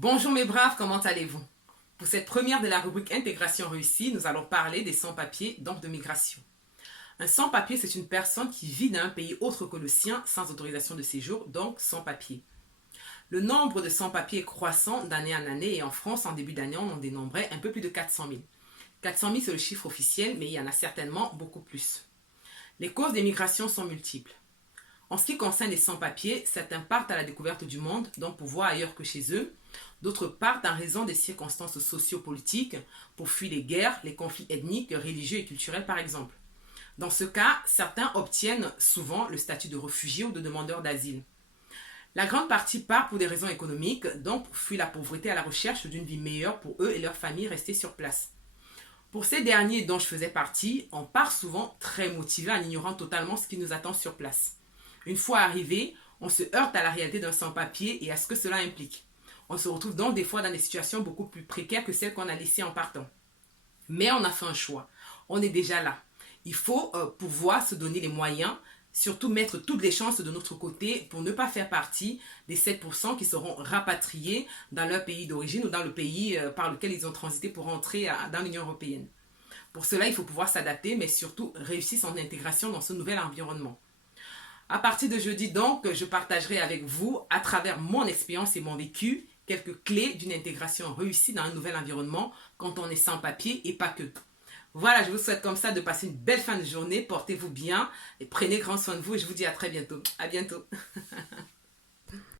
Bonjour mes braves, comment allez-vous? Pour cette première de la rubrique Intégration réussie, nous allons parler des sans-papiers, donc de migration. Un sans-papier, c'est une personne qui vit dans un pays autre que le sien sans autorisation de séjour, donc sans-papier. Le nombre de sans-papiers est croissant d'année en année et en France, en début d'année, on en dénombrait un peu plus de 400 000. 400 000, c'est le chiffre officiel, mais il y en a certainement beaucoup plus. Les causes des migrations sont multiples. En ce qui concerne les sans-papiers, certains partent à la découverte du monde, donc pour voir ailleurs que chez eux. D'autres partent en raison des circonstances socio-politiques, pour fuir les guerres, les conflits ethniques, religieux et culturels par exemple. Dans ce cas, certains obtiennent souvent le statut de réfugié ou de demandeur d'asile. La grande partie part pour des raisons économiques, donc pour fuir la pauvreté à la recherche d'une vie meilleure pour eux et leurs familles restées sur place. Pour ces derniers dont je faisais partie, on part souvent très motivé en ignorant totalement ce qui nous attend sur place. Une fois arrivé, on se heurte à la réalité d'un sans-papier et à ce que cela implique. On se retrouve donc des fois dans des situations beaucoup plus précaires que celles qu'on a laissées en partant. Mais on a fait un choix. On est déjà là. Il faut pouvoir se donner les moyens, surtout mettre toutes les chances de notre côté pour ne pas faire partie des 7% qui seront rapatriés dans leur pays d'origine ou dans le pays par lequel ils ont transité pour rentrer dans l'Union européenne. Pour cela, il faut pouvoir s'adapter, mais surtout réussir son intégration dans ce nouvel environnement. À partir de jeudi, donc, je partagerai avec vous, à travers mon expérience et mon vécu, quelques clés d'une intégration réussie dans un nouvel environnement quand on est sans papier et pas que. Voilà, je vous souhaite comme ça de passer une belle fin de journée. Portez-vous bien et prenez grand soin de vous et je vous dis à très bientôt. À bientôt.